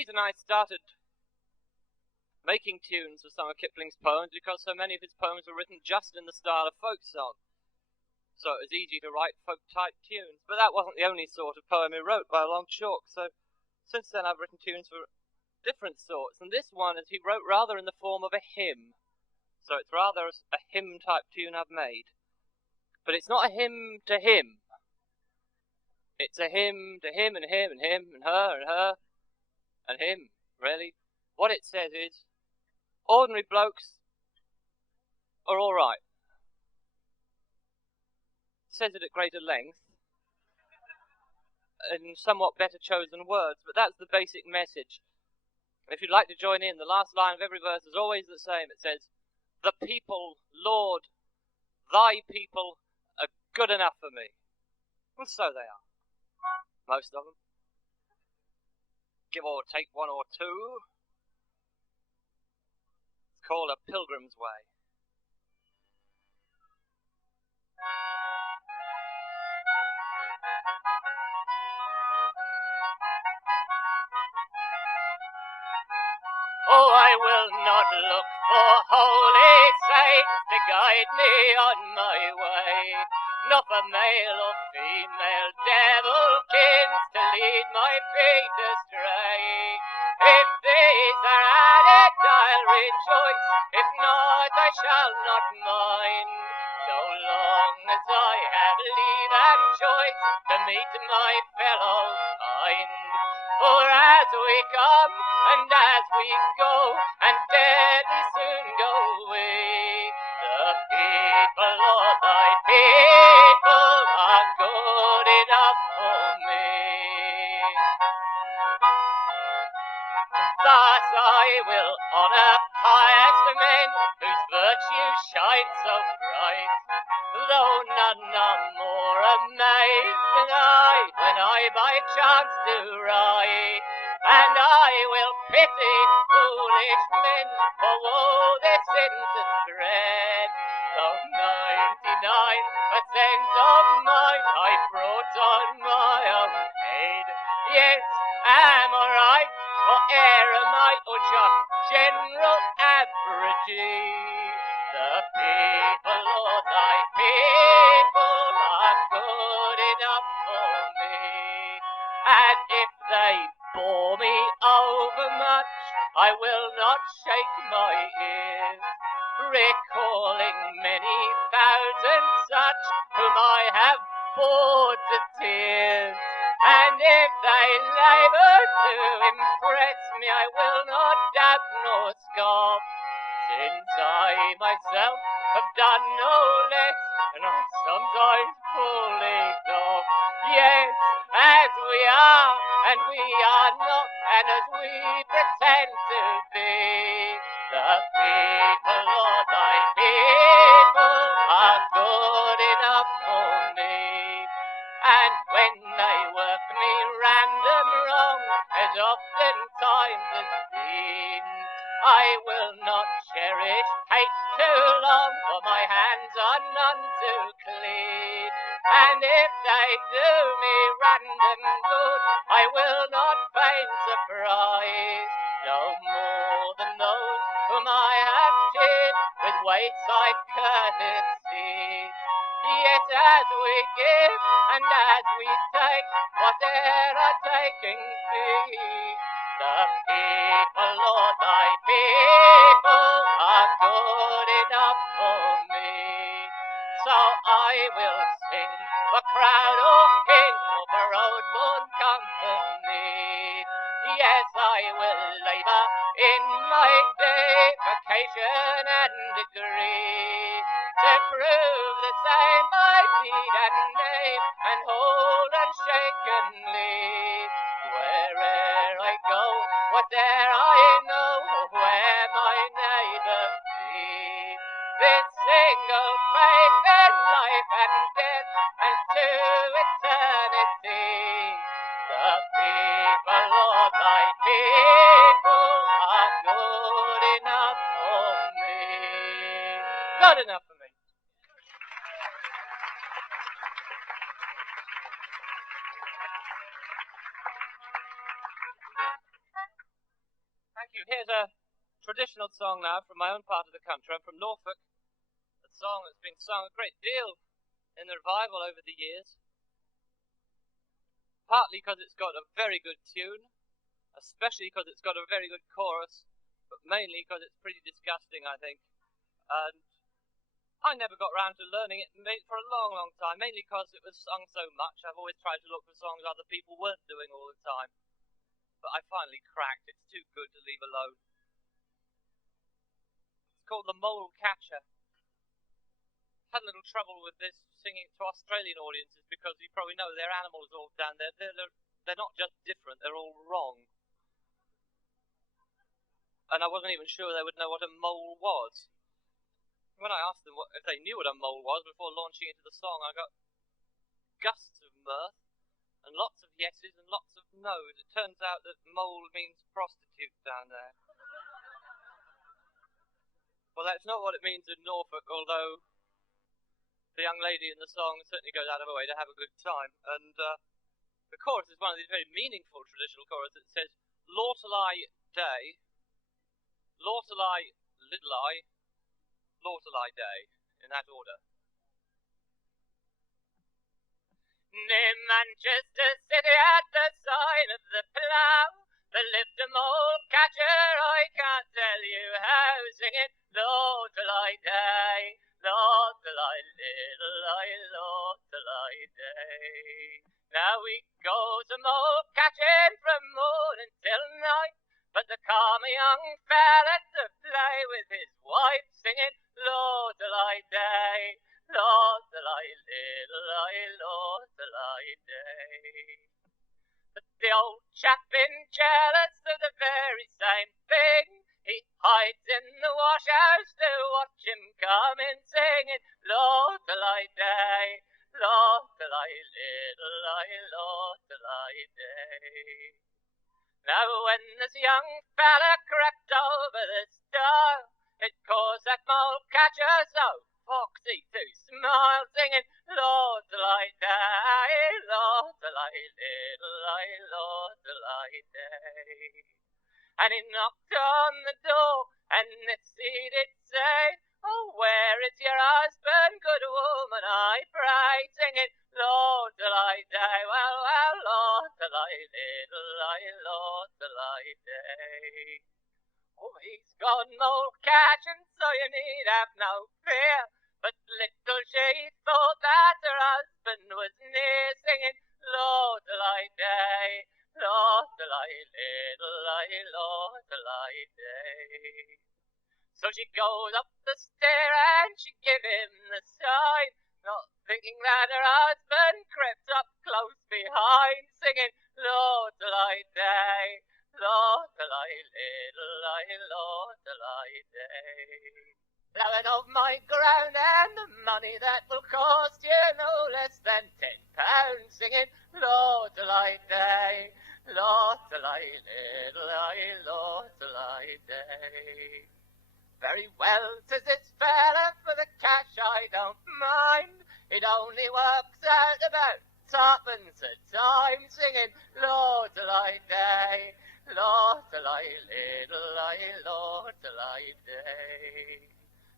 reason I started making tunes for some of Kipling's poems because so many of his poems were written just in the style of folk song. So it was easy to write folk-type tunes. But that wasn't the only sort of poem he wrote by a long chalk. So since then I've written tunes for different sorts. And this one is he wrote rather in the form of a hymn. So it's rather a hymn-type tune I've made. But it's not a hymn to him. It's a hymn to him and him and him and her and him, really. What it says is, ordinary blokes are all right. It says it at greater length, in somewhat better chosen words, but that's the basic message. If you'd like to join in, the last line of every verse is always the same. It says, the people, Lord, thy people are good enough for me. And so they are. Most of them. Give or take one or two. It's called A Pilgrim's Way. Oh, I will not look for holy saints to guide me on my way, nor for male or female devilkins to lead my feet astray. If these are added, I'll rejoice, if not, I shall not mind, so long as I have leave and choice to meet my fellow kind. For as we come, and as we go, and deadly soon go we, the people of thy people are good enough for me. Thus I will honour pious men, whose virtue shines so bright, though none are more amazed than I, when I by chance do write. And I will pity foolish men, for woe their sins and dread, though 99% of mine I brought on my own head. Yes, am I right, or eremite, or just general average? The people of thy people are good enough for me. And if they bore me overmuch, I will not shake my ears, recalling many thousand such whom I have bored to tears. And if they labour to impress me, I will not doubt nor scoff, since I myself have done no less, and I sometimes pull it off. Yes, as we are, and we are not, and as we pretend to be, the people of thy people are good enough for me. And when they work me random wrong, as oftentimes has been, I will not cherish hate too long, for my hands are none too clean. And if they do me random good, I will not feign surprise, no more than those whom I have cheered with wayside courtesy. Yet as we give, and as we take, whate'er our takings be, the people of thy people are good enough for me. So I will sing for crowd or king, or for road-born company. Yes, I will labour in my vocation and degree, to prove the same by deed and name, and hold unshakenly. Where'er I go, whate'er I know, where my neighbour be, this single faith in life and death, and to eternity, the people of thy people are good enough for me. Good enough for me. you. Here's a traditional song now from my own part of the country. I'm from Norfolk. A song that's been sung a great deal in the revival over the years. Partly because it's got a very good tune, especially because it's got a very good chorus, but mainly because it's pretty disgusting, I think. And I never got round to learning it for a long, long time, mainly because it was sung so much. I've always tried to look for songs other people weren't doing all the time. But I finally cracked. It's too good to leave alone. It's called The Mole Catcher. Had a little trouble with this singing to Australian audiences because you probably know their animals all down there. They're not just different, they're all wrong. And I wasn't even sure they would know what a mole was. When I asked them if they knew what a mole was before launching into the song, I got gusts of mirth and lots of yeses and lots of no's. It turns out that mole means prostitute down there. Well, that's not what it means in Norfolk, although the young lady in the song certainly goes out of her way to have a good time. And the chorus is one of these very meaningful traditional choruses. It says, Lortelei day, Lortelei little eye, Lortelei day, in that order. Near Manchester City at the sign of the plough, there lived a mole catcher, I can't tell you how, singing Lortelei day, Lortelei little eye, Lortelei day. Now we go to mole catching from morning till night, but the calm young fella to play with his wife, singing Lortelei day, Lortelei little eye, Lortelei day. But the old chap been jealous of the very same thing. He hides in the wash house to watch him come in, singing Lortelei day, Lortelei little eye, Lortelei day. Now when this young fella crept over the stile, it caused that mole catcher so foxy to smile, singing Lortelei day, Lortelei little eye, Lortelei day. And he knocked on the door, and this he did say, oh, where is your husband, good woman, I pray, singing Lortelei day, well, well, Lortelei little eye, Lortelei day. Oh, he's gone mole catching, so you need have no fear, but little she thought that her husband was near, singing Lortelei day, Lortelei little eye, Lortelei day. So she goes up the stair and she give him the sign, not thinking that her husband crept up close behind, singing Lortelei day, Lortelei little eye, Lortelei day. Plowing of my ground and the money that will cost you no less than £10, singing Lortelei day, Lortelei little eye, Lortelei day. Very well, says this fella, for the cash I don't mind. It only works out about twopence a time, singing Lortelei day, Lortelei little eye, Lortelei day.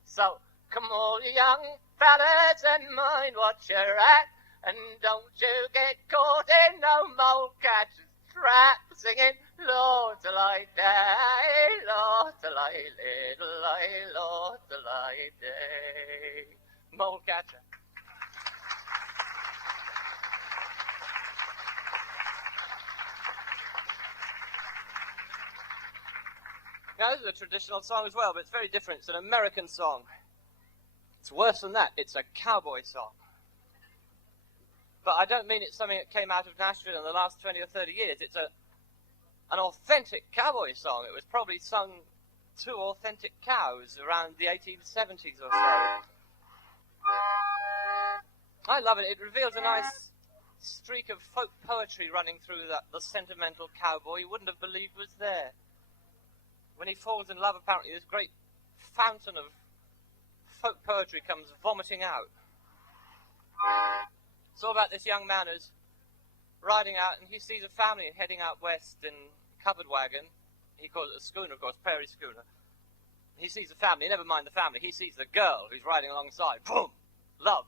So come all you young fellas and mind what you're at, and don't you get caught in no mole catcher's trap, singing Lortelei day, Lortelei little eye, Lortelei day. Mole catcher. Now, this is a traditional song as well, but it's very different. It's an American song. It's worse than that. It's a cowboy song. But I don't mean it's something that came out of Nashville in the last 20 or 30 years. It's an authentic cowboy song. It was probably sung to authentic cows around the 1870s or so. I love it. It reveals a nice streak of folk poetry running through the sentimental cowboy you wouldn't have believed was there. When he falls in love, apparently this great fountain of folk poetry comes vomiting out. It's all about this young man who's riding out, and he sees a family heading out west in a covered wagon. he calls it a schooner, of course, prairie schooner. He sees the family, never mind the family, he sees the girl who's riding alongside. Boom! Love.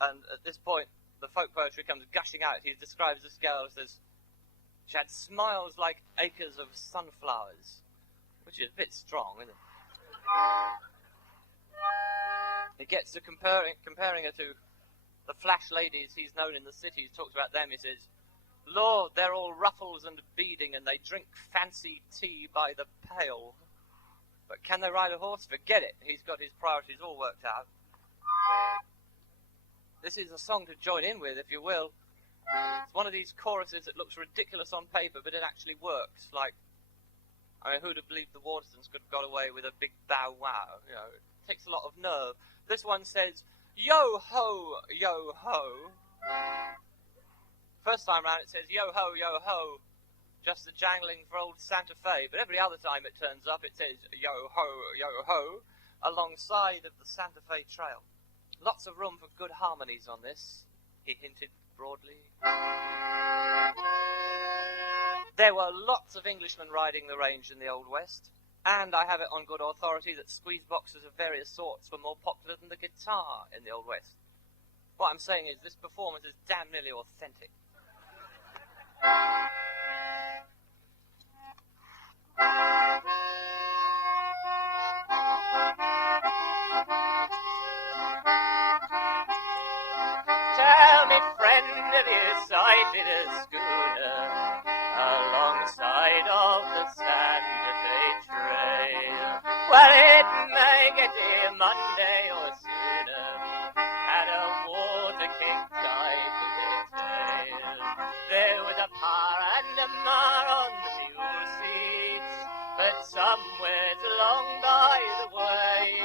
And at this point, the folk poetry comes gushing out. He describes this girl as she had smiles like acres of sunflowers, which is a bit strong, isn't it? He gets to comparing her to the flash ladies he's known in the city. He talks about them. He says, Lord, they're all ruffles and beading, and they drink fancy tea by the pail. But can they ride a horse? Forget it. He's got his priorities all worked out. This is a song to join in with, if you will. It's one of these choruses that looks ridiculous on paper, but it actually works. Like, I mean, who'd have believed the Waterstones could have got away with a big bow wow? You know, it takes a lot of nerve. This one says, yo ho, yo ho. First time round it says, yo ho, just a jangling for old Santa Fe. But every other time it turns up, it says, yo ho, alongside of the Santa Fe Trail. Lots of room for good harmonies on this, he hinted broadly. There were lots of Englishmen riding the range in the Old West, and I have it on good authority that squeeze boxes of various sorts were more popular than the guitar in the Old West. What I'm saying is this performance is damn nearly authentic. Tell me, friend, have you sighted a schooner alongside of the Santa Fe Trail? Well, it may get here Monday or sooner, had a water king tied to their tail. There was a par and a mar on the mule seats, but somewhere along by the way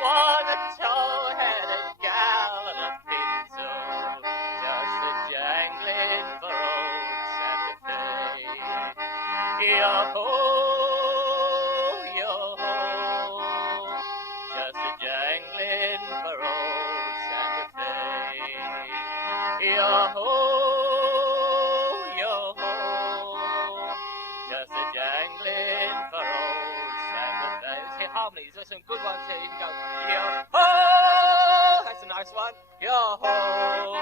was a tow-headed gal and a pinto, just a jangling for old Santa Fe. Yo-ho, yo-ho, just a jangling for old Santa Fe. Yo-ho, yo-ho, just a jangling for old Santa Fe. Let's hear harmonies. There's some good ones here. You can go, yo-ho, that's a nice one. Yo-ho,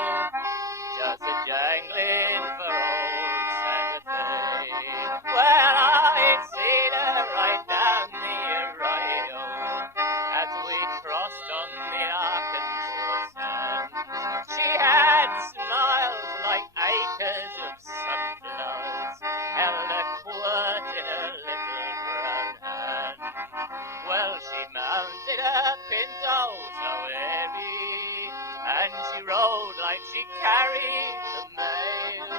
just a jangling for old Santa Fe. Well, I'd seen her right down the Arroyo as we crossed on the Arkansas sand. She had smiles like acres of sunflowers, held a quirt in her little brown hand. Well, she mounted a pinto so heavy, and she rode like she carried the mail,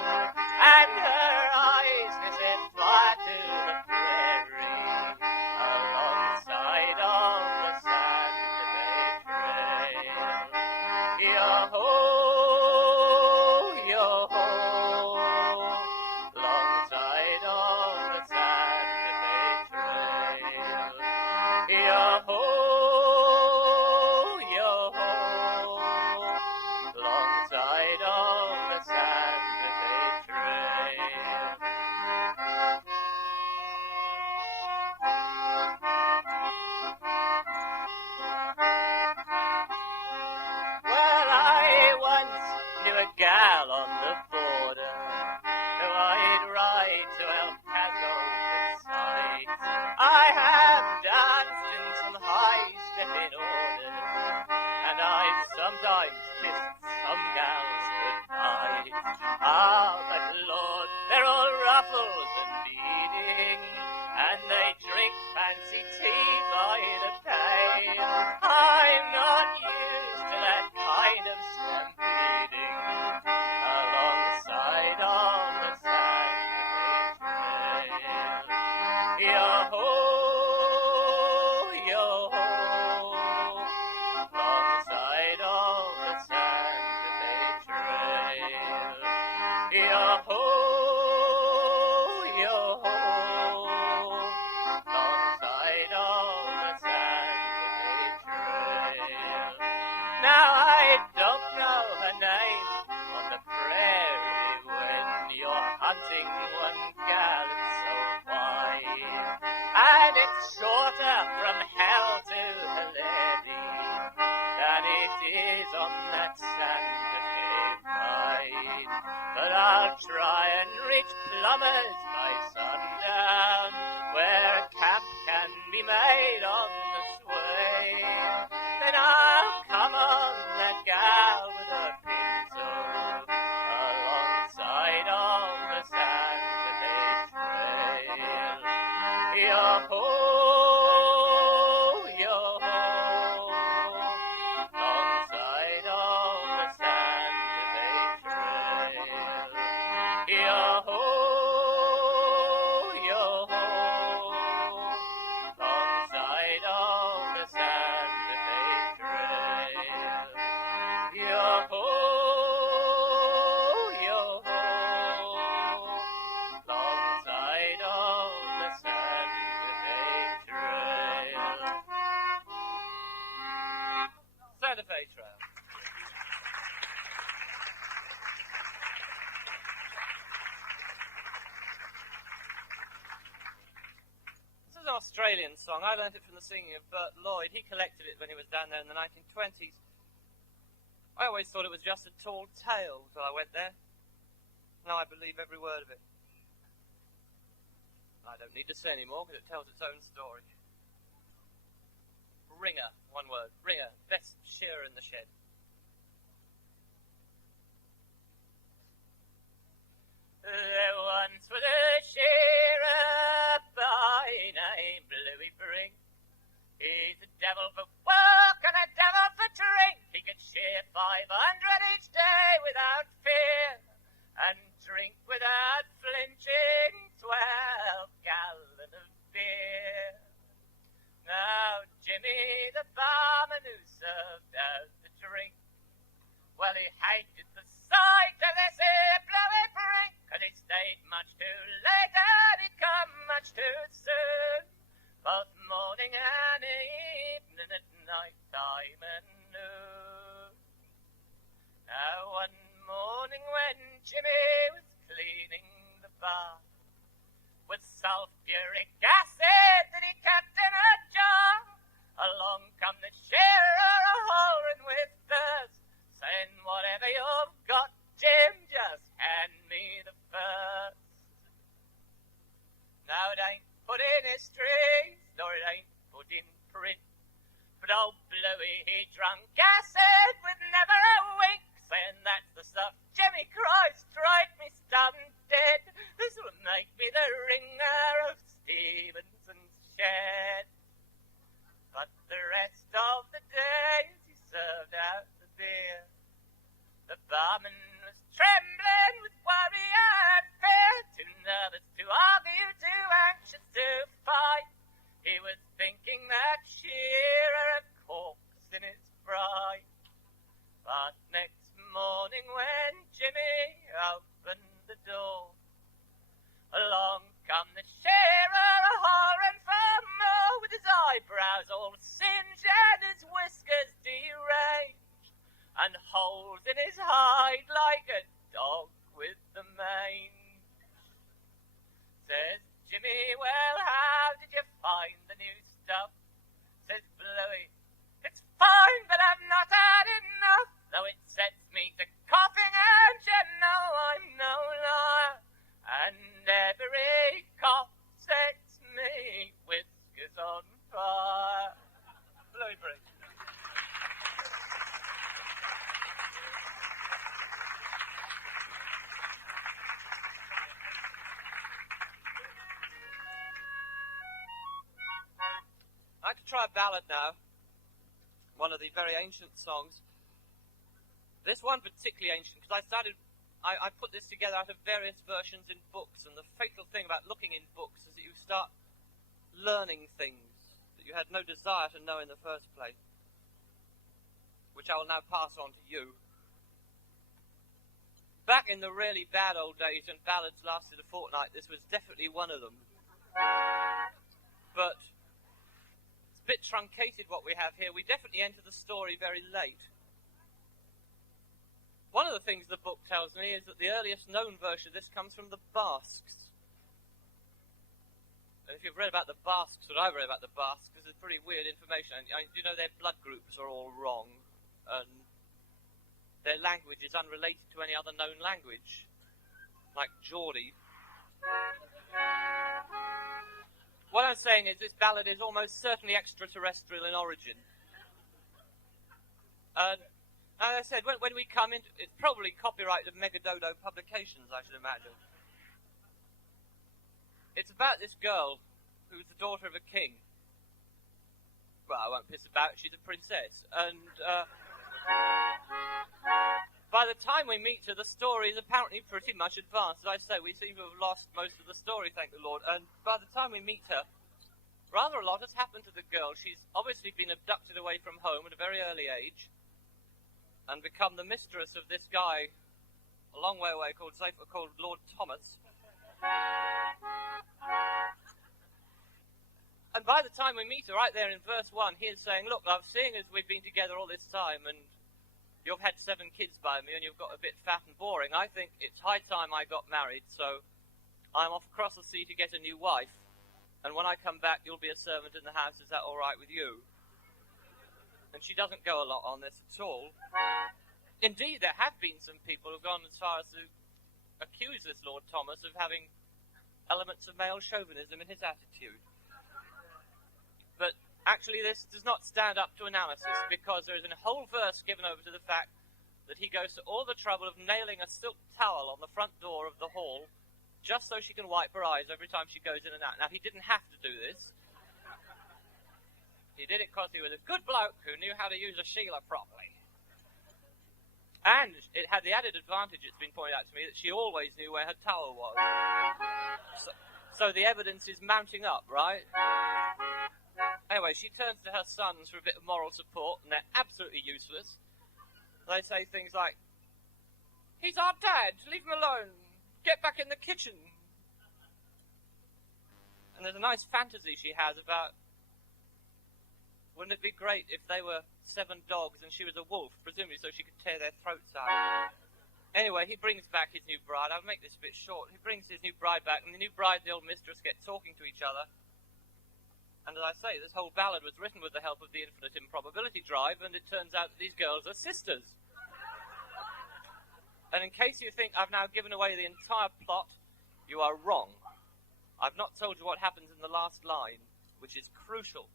and her eyes they set fire to the prairie alongside of the Santa Fe Trail. Yo-ho, yo-ho, alongside of the Santa Fe Trail. Yo-ho, yo-ho, alongside of the Santa Fe Trail. Well, I once knew a gal on the border who I'd ride to El Paso beside. I have danced in some high-stepping order, and I've sometimes kissed some gals goodnight. Ah, but Lord, they're all ruffles and beading, and they drink fancy tea by the pail. I'm not used to that kind of stampeding alongside of the Santa Fe Trail. Yo-ho, yo-ho, alongside of the Santa Fe Trail. Yo-ho, yo-ho, alongside of the Santa Fe Trail. Now I don't know her name on the prairie when you're hunting one gal, it's so fine. and it's shorter from hell to the levee than it is on that Santa Fe ride. But I'll try and reach Plumbers by sundown, where a camp can be made on the sway. Then I'll come on that gal with a pencil alongside of the Santa Fe trail. Yo-ho, yo-ho, alongside of the Santa Fe trail. Yo-ho, yo-ho, alongside of the Santa Fe trail. Yo-ho, yo-ho, alongside of the Santa Fe trail. Santa Fe trail. This is an Australian song. I learnt it from the singing of Bert Lloyd. He collected it when he was down there in the 1920s. I always thought it was just a tall tale until I went there. Now I believe every word of it. I don't need to say any more because it tells its own story. Ringer, one word. Ringer, best shearer in the shed. There once was a shearer by name Bluey Brink. He's a devil for work and a devil for drink. He could shear 500 each day without fear, and drink without flinching 12 gallon of beer. Now Jimmy the barman who served out the drink, well, he hated the sight of this here Bluey Brink, 'cause he stayed much too late and he'd come much too soon, both morning and evening, at night time and noon. Now one morning when Jimmy was cleaning the bar, with sulphuric acid that he kept in a jar, along come the shearer a-hollering with thirst, saying, whatever you've got, Jim, just hand me the first. Now it ain't put in history, nor it ain't put in print, but old Bluey, he drunk acid with never a wink, saying that's the stuff, Jimmy Christ, strike me stun dead, this will make me the ringer of Stevenson's shed. But the rest of the day, as he served out the beer, the barman was trembling with worry and fear, too nervous to argue, too anxious to fight. He was thinking that shearer a corpse in his fright. But next morning when Jimmy opened the door, along come the shearer a-hollering for more, with his eyebrows all singed and his whiskers deranged, and holes in his hide like a dog with the mange. Says Jimmy, well, how did you find the new stuff? Says Bluey, it's fine, but I've not had enough, though it sets me to coughing, and you know I'm no liar, and every cough sets me whiskers on fire. Bluey Brink. I'd like to try a ballad now, one of the very ancient songs. This one particularly ancient, because I put this together out of various versions in books, and the fatal thing about looking in books is that you start learning things that you had no desire to know in the first place, which I will now pass on to you. Back in the really bad old days when ballads lasted a fortnight, this was definitely one of them. But it's a bit truncated what we have here. We definitely enter the story very late. One of the things the book tells me is that the earliest known version of this comes from the Basques. And if you've read about the Basques, what I've read about the Basques, this is pretty weird information. You know their blood groups are all wrong, and their language is unrelated to any other known language, like Geordie. What I'm saying is this ballad is almost certainly extraterrestrial in origin. And as I said, when we come into it's probably copyrighted Megadodo Publications, I should imagine. It's about this girl who's the daughter of a king. Well, I won't piss about, she's a princess. And by the time we meet her, the story is apparently pretty much advanced. As I say, we seem to have lost most of the story, thank the Lord. And by the time we meet her, rather a lot has happened to the girl. She's obviously been abducted away from home at a very early age and become the mistress of this guy a long way away called Lord Thomas. And by the time we meet her, right there in verse 1, he is saying, look, I'm seeing as we've been together all this time and you've had 7 kids by me and you've got a bit fat and boring. I think it's high time I got married, so I'm off across the sea to get a new wife. And when I come back, you'll be a servant in the house. Is that all right with you? And she doesn't go a lot on this at all. Indeed, there have been some people who've gone as far as to accuse this Lord Thomas of having elements of male chauvinism in his attitude. But actually this does not stand up to analysis, because there is a whole verse given over to the fact that he goes to all the trouble of nailing a silk towel on the front door of the hall just so she can wipe her eyes every time she goes in and out. Now, he didn't have to do this. He did it because he was a good bloke who knew how to use a Sheila properly. And it had the added advantage, it's been pointed out to me, that she always knew where her towel was. So the evidence is mounting up, right? Anyway, she turns to her sons for a bit of moral support, and they're absolutely useless. They say things like, he's our dad, leave him alone, get back in the kitchen. And there's a nice fantasy she has about, wouldn't it be great if they were 7 dogs and she was a wolf, presumably so she could tear their throats out. Anyway, he brings back his new bride. I'll make this a bit short. He brings his new bride back, and the new bride and the old mistress get talking to each other. And as I say, this whole ballad was written with the help of the infinite improbability drive, and it turns out that these girls are sisters. And in case you think I've now given away the entire plot, you are wrong. I've not told you what happens in the last line, which is crucial.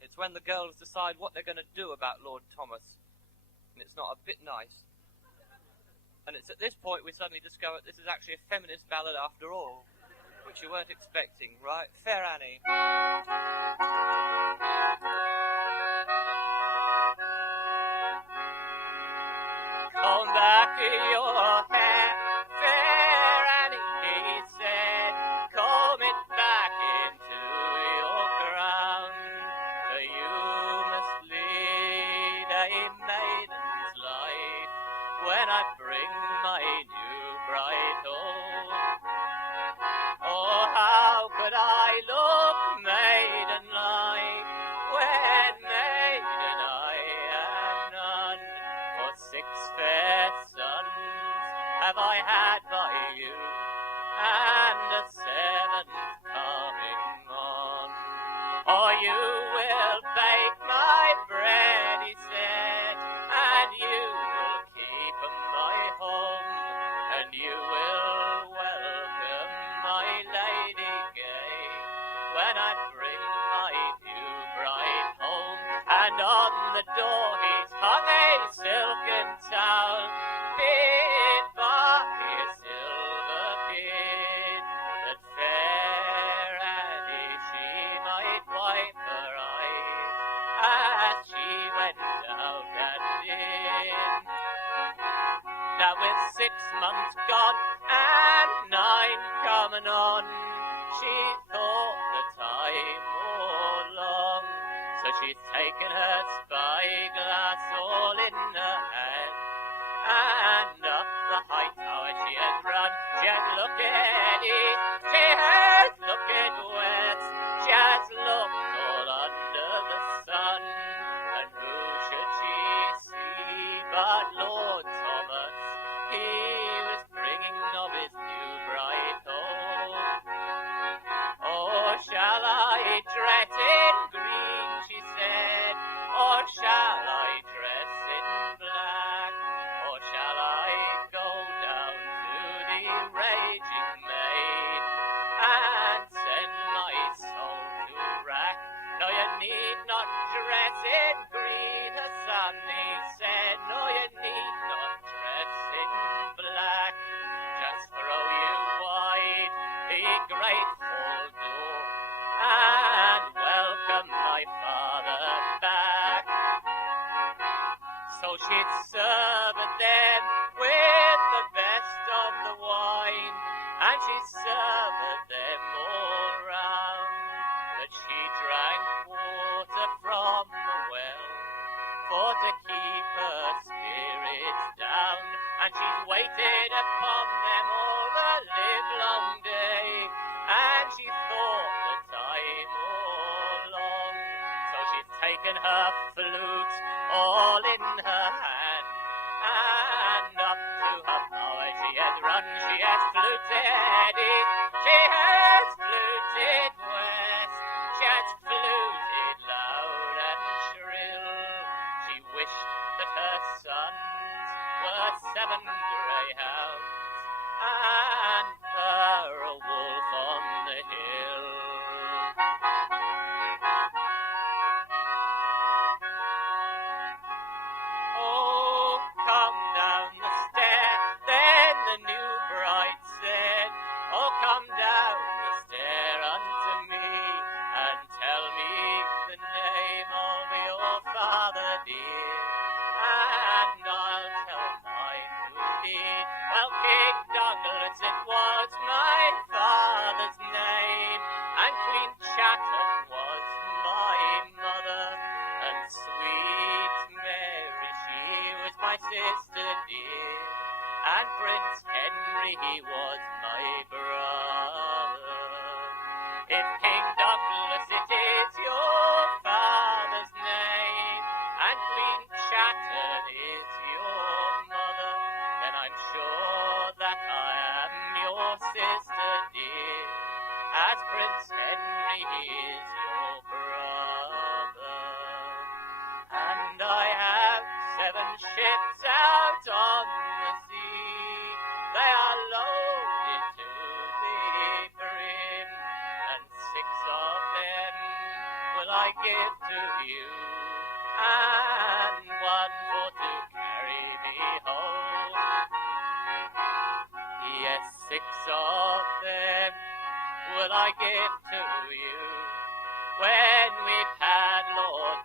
It's when the girls decide what they're going to do about Lord Thomas. And it's not a bit nice. And it's at this point we suddenly discover this is actually a feminist ballad after all, which you weren't expecting, right? Fair Annie. Come back to your hair, fair Annie, he said. Comb it back into your crown. For you must lead a maiden's life when I bring my new bride home. Oh, how could I look maiden-like when maiden I am none? For 6 fair sons have I had by you, and a 7th coming on. Oh, you will bake my bread, he said, and you will keep my home, and you will welcome my lady gay when I bring my new bride home. And on the door he's hung a silken towel, bid by a silver pin, that fair Annie she might wipe her eyes as she went out and in. Now with 6 months gone and 9 coming on, she thought the time more long. So she's taken her spyglass all in her hand, and up the high tower she has run. She has looked at east, she has looked at west, she has looked all under the sun. And who should she see but Lord Thomas? He was bringing of his new bride home. Oh, shall and he said, no, you need not dress in black. Just throw you wide the great hall door and welcome my father back. So she'd serve them with the best of the wine, and she'd serve them all round. But she drank water from the well for to keep her spirits down, and she'd waited upon them all the livelong day, and she thought the time all long. So she'd taken her flute all in her hand, and up to her power she has run, she has fluted east, she has fluted west, she has fluted loud and shrill. She wished that her sons were 7 greyhounds, and her a wolf on the hill. Oh, come down the stair, then the new bride said, oh, come down the stair unto me, and tell me the name of your father dear, and I'll tell mine who did. Well, King Douglas it was my father's name, and Queen Chatham was my mother, and sweet Mary she was my sister dear, and Prince Henry he was my brother. If King Douglas it is your father's name, and Queen Chatham is your mother, then I'm sure that I am your sister dear, as Prince Henry is your brother. And I have 7 ships out on the sea, they are loaded to the brim, and 6 of them will I give to you, and 1 for to carry me home. Yes, 6 of them will I give to you, when we've had Lord